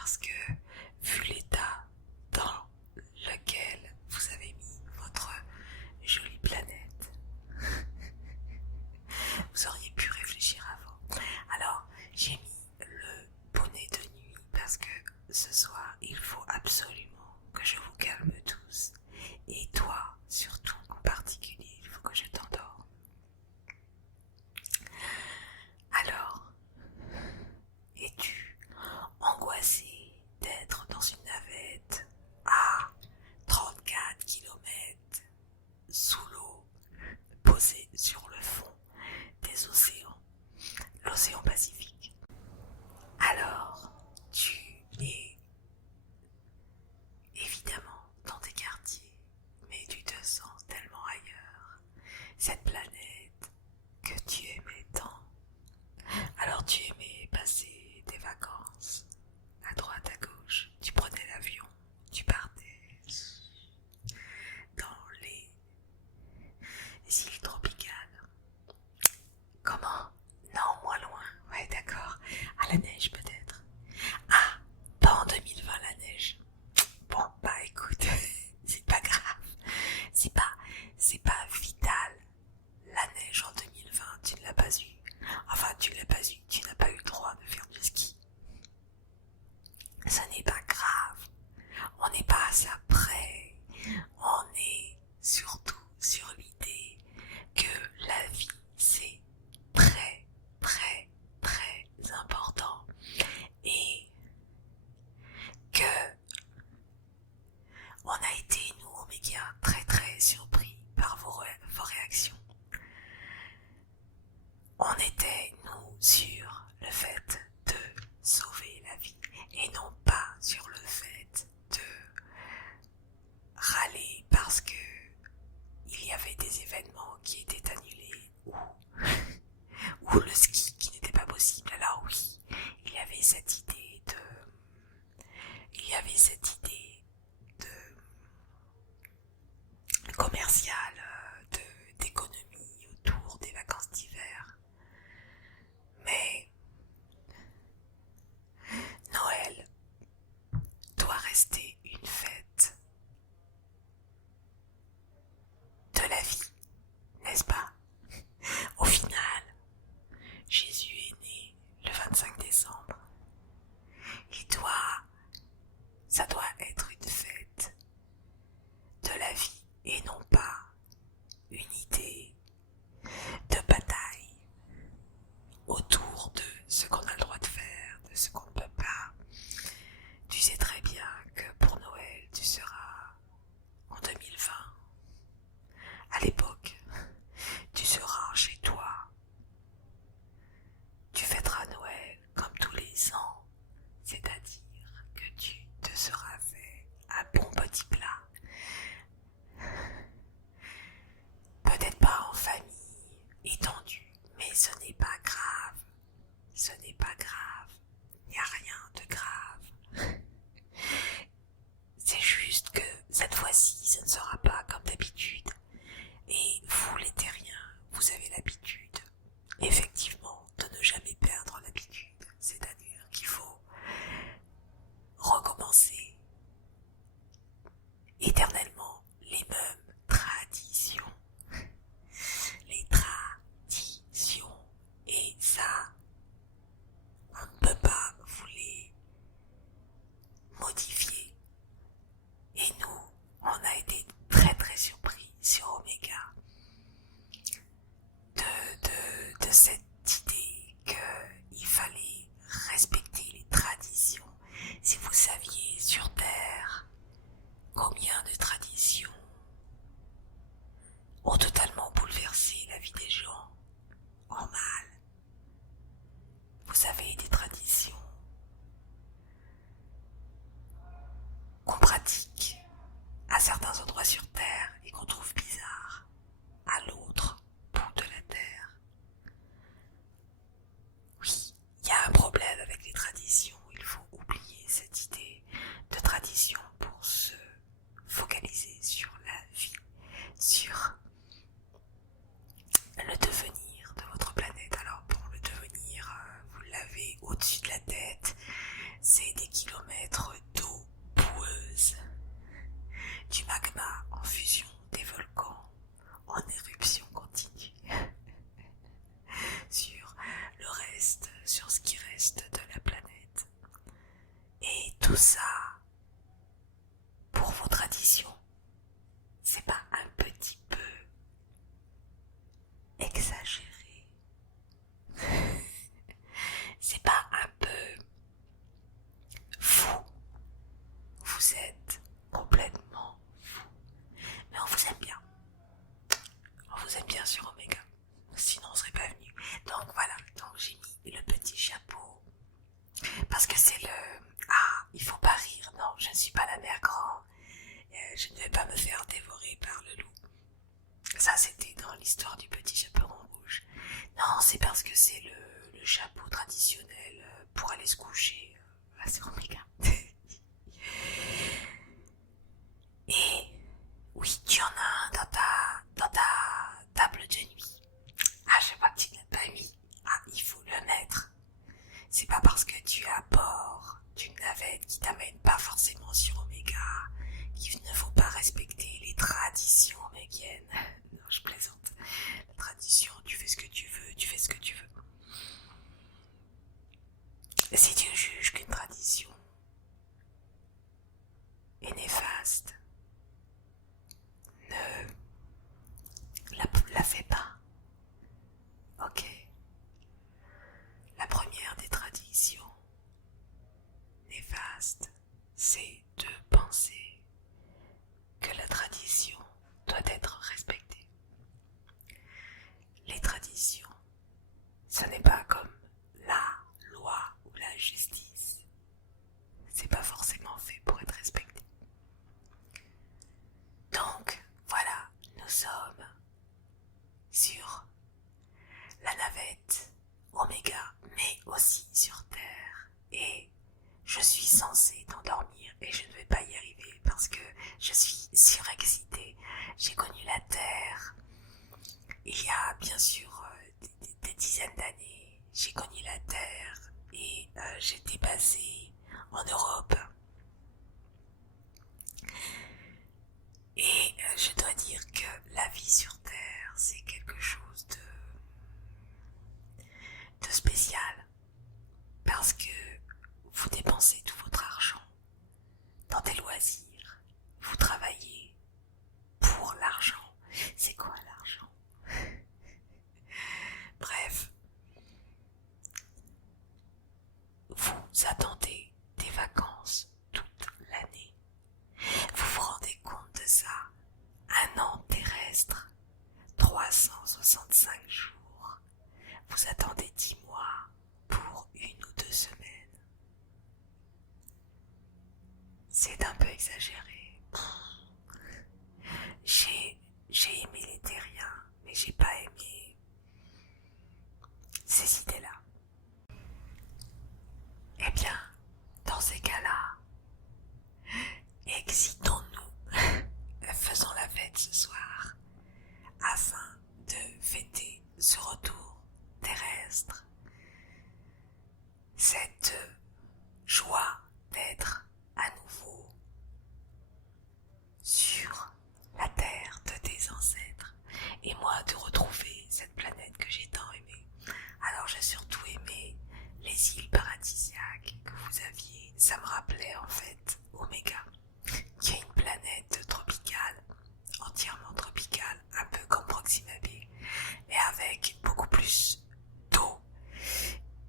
parce que, vu l'état dans lequel vous avez mis votre jolie planète, vous auriez pu réfléchir avant. Alors, j'ai mis le bonnet de nuit parce que ce soir, il faut absolument que je vous calme tous. Et toi, surtout en particulier, il faut que je t'endorme. Alors, es-tu angoissé d'être dans une navette à 34 kilomètres sous l'eau, posée sur le fond des océans, l'océan Pacifique? Alors, tu es évidemment dans tes quartiers, mais tu te sens tellement ailleurs, cette planète que tu aimais tant. Alors tu aimais passer tes vacances à droite, à gauche, tu prenais l'avion, tu partais dans les îles tropicales. Comment? Non, moins loin, ouais d'accord, à la neige peut-être. Ah, pas en 2020 la neige. Bon, bah écoute, c'est pas grave, c'est pas vital. La neige en 2020, tu ne l'as pas eu. Enfin, tu ne l'as pas eu, tu n'as pas eu le droit de faire du ski. Ce n'est pas grave, on n'est pas à ça près. On est surtout sur l'idée que la vie, c'est très, très, très important. Et que on a été, nous, aux médias, très très surpris par vos réactions. On était, nous, sur le fait de sauver la vie et non pas sur le fait de râler parce que il y avait des événements qui étaient annulés ou le ski qui n'était pas possible. Alors oui, il y avait cette idée de commerciale, d'économie autour des vacances d'hiver. Mais Noël doit rester une fête de la vie, n'est-ce pas? Au final, Jésus est né le 25 décembre. Ça doit être une fête de la vie et non pas une idée de bataille autour de ce qu'on a le droit de faire, de ce qu'on ne peut pas. Tu sais très bien que pour Noël, tu seras en 2020. À l'époque, tu seras chez toi. Tu fêteras Noël comme tous les ans, c'est-à-dire que tu te seras fait un bon petit plat. Peut-être pas en famille étendue, mais ce n'est pas grave. Ce n'est pas grave. Il n'y a rien de grave. C'est juste que cette fois-ci, ce ne sera pas comme d'habitude. Et vous, les terriens, vous avez l'habitude, effectivement, de ne jamais perdre l'habitude. C'est-à-dire qu'il faut recommencer éternellement les mêmes traditions. Les traditions. Et ça, on ne peut pas vous les modifier. Et nous, on a été très très surpris sur Omega de cette idée qu'il fallait respecter les traditions. Si vous saviez sur Terre combien de traditions ont totalement bouleversé la vie des gens en mal. Vous savez, des traditions qu'on pratique à certains endroits sur Terre et qu'on trouve bizarres à l'autre bout de la Terre. Oui, il y a un problème avec les traditions. Il faut oublier cette idée de tradition fenêtre d'eau boueuse, du magma en fusion des volcans en éruption continue sur ce qui reste de la planète. Et tout ça pour vos traditions. C'est pas un petit peu exagéré? C'est pas un peu fou? Vous êtes complètement fou. Mais on vous aime bien. On vous aime bien sur Oméga. Sinon on serait pas venu. Donc voilà, donc j'ai mis le petit chapeau. Parce que c'est le... Ah, il faut pas rire. Non, je ne suis pas la mère grand. Je ne vais pas me faire dévorer par le loup. Ça c'était dans l'histoire du petit chaperon rouge. Non, c'est parce que c'est le chapeau traditionnel pour aller se coucher à Oméga. Et oui, tu en as un dans ta table de nuit. Ah, je vois que tu ne l'as pas mis. Ah, il faut le mettre. C'est pas parce que tu es à bord d'une navette qui t'amène pas forcément sur Oméga qu'il ne faut pas respecter les traditions omégiennes. Non, je plaisante. La tradition, tu fais ce que tu veux, tu fais ce que tu veux. Si tu juges qu'une tradition est néfaste, ne la fais pas. Ok. La première des traditions néfastes, c'est de penser que la tradition doit être respectée. Les traditions, ce n'est pas comme la loi ou la justice. C'est pas forcément fait pour être respecté. Donc, voilà, nous sommes sur la navette Oméga, mais aussi sur Terre. Et je suis censée t'endormir et je ne vais pas y arriver parce que je suis surexcitée. J'ai connu la Terre il y a bien sûr des dizaines d'années. J'ai connu la Terre et j'étais basée en Europe. Et je dois dire que la vie sur Terre, c'est quelque chose de spécial. Parce que vous dépensez tout votre argent dans des loisirs. Vous travaillez pour l'argent. C'est quoi l'argent? Bref. Vous attendez des vacances toute l'année. Vous vous rendez compte de ça? Un an terrestre, 365 jours. Vous attendez 10 mois pour 1 ou 2 semaines. C'est un peu exagéré. J'ai aimé les terriens, mais j'ai pas aimé ces idées-là. Eh bien, dans ces cas-là, excitons-nous, faisons la fête ce soir, afin de fêter ce retour terrestre, cette joie d'être à nouveau sur la terre de tes ancêtres, et moi de retrouver cette planète que j'ai tant aimée. Alors j'ai surtout aimé les îles paradisiaques que vous aviez. Ça me rappelait en fait Oméga, qui est une planète tropicale, entièrement tropicale, un peu comme Proxima B, mais avec beaucoup plus d'eau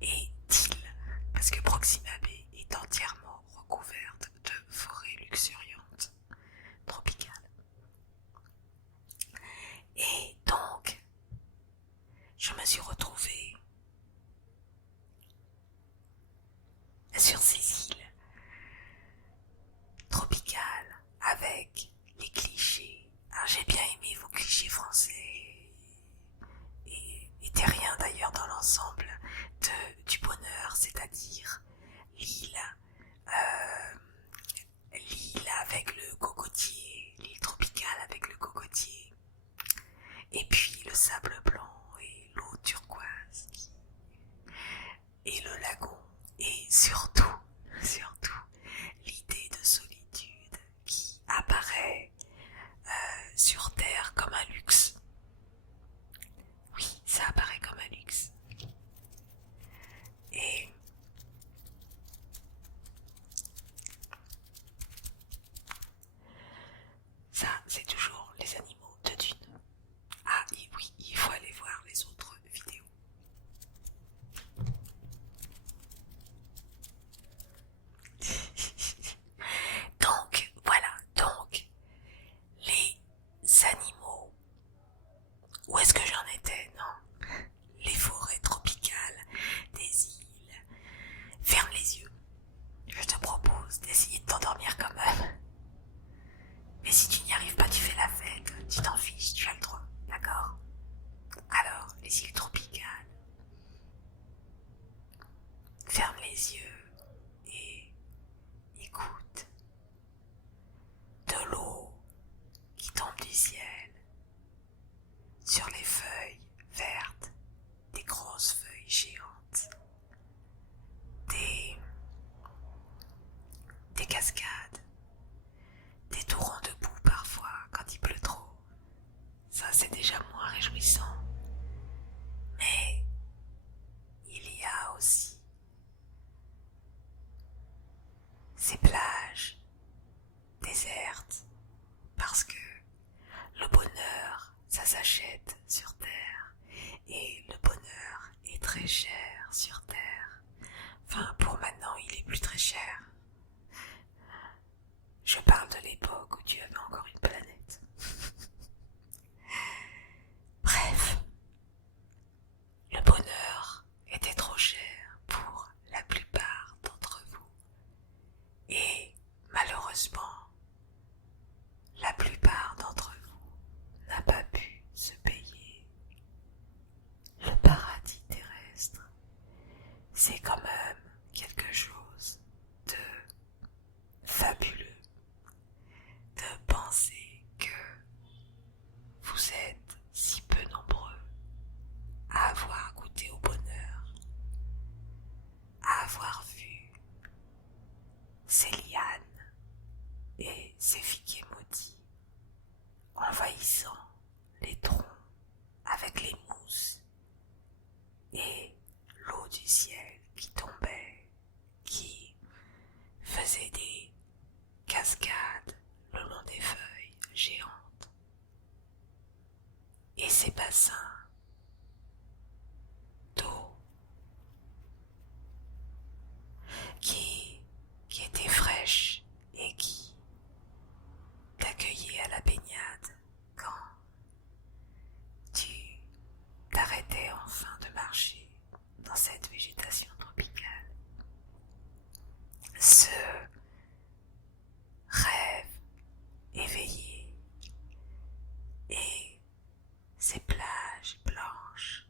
et d'îles, parce que Proxima B est entièrement recouverte de forêts luxuriantes tropicales. Et donc, je me suis retrouvée sur ces îles tropicales avec les clichés. Alors, j'ai bien aimé vos clichés français et terriens d'ailleurs dans l'ensemble du bonheur, c'est-à-dire l'île avec le cocotier, l'île tropicale avec le cocotier, et puis le sable blanc et l'eau turquoise et le lagon, et surtout Écoute, de l'eau qui tombe du ciel sur les feuilles vertes, des grosses feuilles géantes, des cascades, des torrents de boue parfois quand il pleut trop. Ça, c'est déjà moins réjouissant. Mais il y a aussi ces plages désertes, parce que le bonheur, ça s'achète sur terre, et le bonheur est très cher sur terre. Enfin, pour maintenant, il est plus très cher. Je parle de l'époque où tu avais encore une planète. Bref, le bonheur était trop cher pour la plupart d'entre vous. Et malheureusement, la plupart d'entre vous n'a pas pu se payer le paradis terrestre. C'est quand même quelque chose de fabuleux de penser que vous êtes si peu nombreux à avoir goûté au bonheur, à avoir vu ces lianes et ces figuiers maudits envahissant les troncs avec les mousses et l'eau du ciel qui tombait, qui faisait des cascades le long des feuilles géantes, et ces bassins d'eau qui étaient fraîches et qui t'accueillaient à la baignade quand tu t'arrêtais enfin de marcher dans cette végétation tropicale. Ce rêve éveillé et ces plages blanches,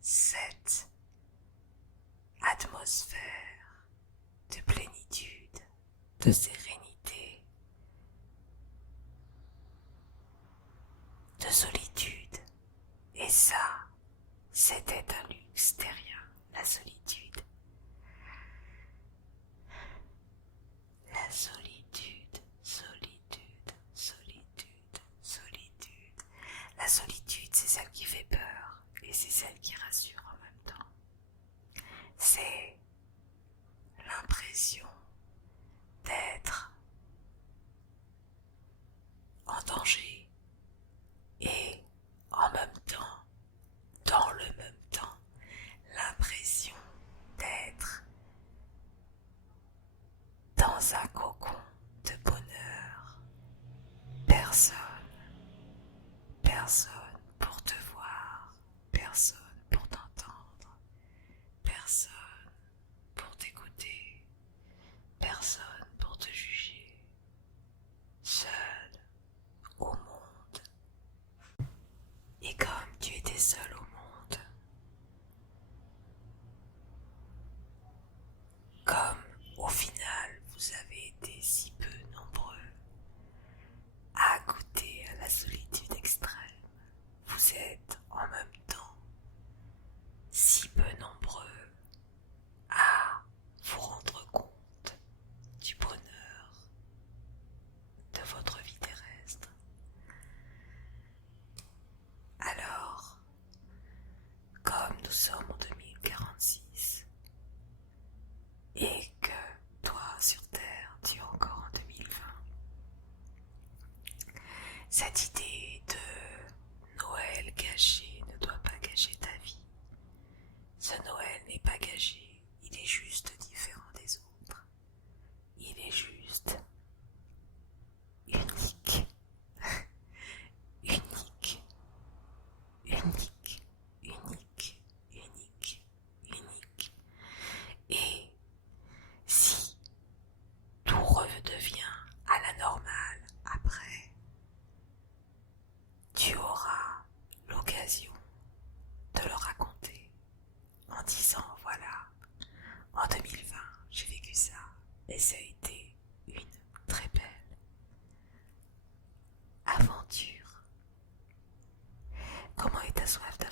cette atmosphère de plénitude, de sérénité, de solitude. Et ça, c'était un luxe terrien, la solitude. La solitude, solitude, solitude, solitude. La solitude, c'est celle qui fait peur et c'est celle qui rassure en même temps. C'est l'impression d'être en danger et en même temps, dans le même temps, l'impression d'être dans un cocon de bonheur. Personne pour te voir, personne pour t'entendre, personne pour t'écouter, personne pour te juger, seul au monde. Et comme tu étais seul au monde, comme au final vous avez été si peu nombreux à goûter à la solitude extrême, vous êtes en même temps si peu nombreux à vous rendre compte du bonheur de votre vie terrestre. Alors, comme nous sommes en 2046 et que toi sur Terre tu es encore en 2020, cette idée de Noël gâché ne doit pas gâcher ta vie. Ce Noël n'est pas gâché, il est juste différent des autres. Il est juste unique. Unique. Unique. Unique. Unique. Unique. Et si tout redevient à la normale après, tu auras l'occasion de le raconter en disant voilà, en 2020 j'ai vécu ça et ça a été une très belle aventure. Comment est ta soif d'aventure?